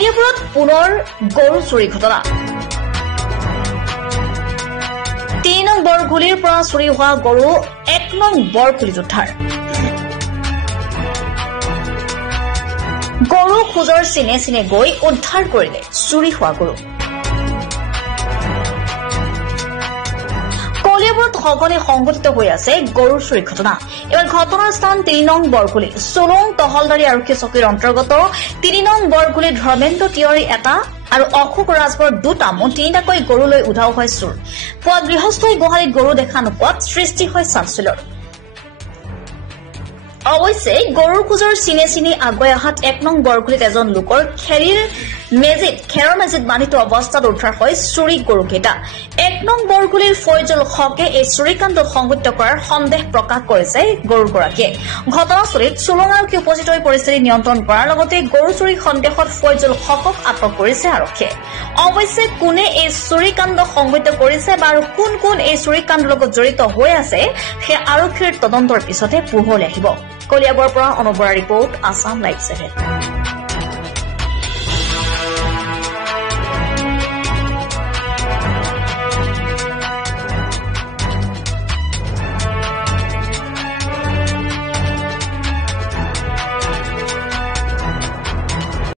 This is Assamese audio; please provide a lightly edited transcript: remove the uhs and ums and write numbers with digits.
কলিয়াবৰত পুনৰ গৰু চুৰি ঘটনা 3 নং বৰগুলিৰ পৰা চুৰি হোৱা গৰু 1 নং বৰগুলিত উদ্ধাৰ গৰু খুজৰ চিনে চিনে গৈ উদ্ধাৰ কৰিলে চুৰি হোৱা গৰু কলিয়াবৰত সঘনে সংঘটিত হৈ আছে গৰু চুৰি ঘটনা এবাৰ ঘটনাৰ স্থান 3 নং বৰগুলি চুলং তহলদাৰী আৰক্ষী চকীৰ অন্তৰ্গত 3 নং বৰগুলি ধৰ্মেন্দ্ৰ তিৱাৰী এটা আৰু অশোক ৰাজবৰ দুটা তিনিটাকৈ গৰু লৈ উধাও হয় চুৰ পুৱা গৃহস্থই গোহালিত গৰু দেখা নোপোৱাত সৃষ্টি হয় চাঞ্চল্যৰ অৱশ্যে গৰুৰ খুজৰ চিনে চিনে আগুৱাই অহাত 1 নং বৰগুলিত এজন লোকৰ খেৰৰ মেজিত বান্ধিত অৱস্থাত উদ্ধাৰ হয় চুৰি গৰুকেইটা 1 নং বৰগুলিৰ ফৈজুল হকে এই চুৰিকাণ্ডত সংঘটিত কৰাৰ সন্দেহ প্ৰকাশ কৰিছে গৰুগৰাকীয়ে ঘটনাস্থলীত চুলং আৰক্ষী উপস্থিত হৈ পৰিস্থিতি নিয়ন্ত্ৰণ কৰাৰ লগতে গৰু চুৰি সন্দেহত ফৈজুল হকক আটক কৰিছে আৰক্ষীয়ে অৱশ্যে কোনে এই চুৰিকাণ্ড সংঘটিত কৰিছে বা কোন কোন এই চুৰিকাণ্ডৰ লগত জড়িত হৈ আছে সেই আৰক্ষীৰ তদন্তৰ পিছতে পোহৰলৈ আহিব কলিয়াবৰৰ পৰা অনুপৰা ৰিপৰ্ট আসাম লাইভ 7